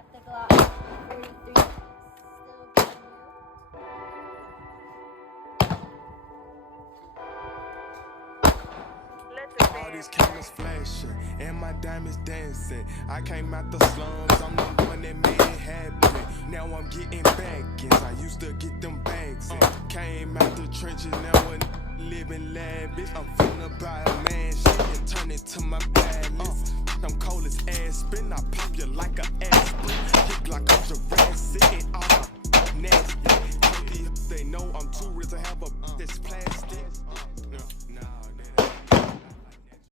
got the Glock 43 still being used. All these cameras flashing and my diamonds dancing. I came out the slums, I'm the one that made it happen. Now I'm getting baggins, I used to get them bags in. Came out the trenches, now I'm living lavish. I'm finna buy a mansion and turn it to my palace. I'm cold as Aspen, I pop you like a aspirin. Hit like I'm Jurassic and all my nasty. They know I'm too rich to have a that's plastic.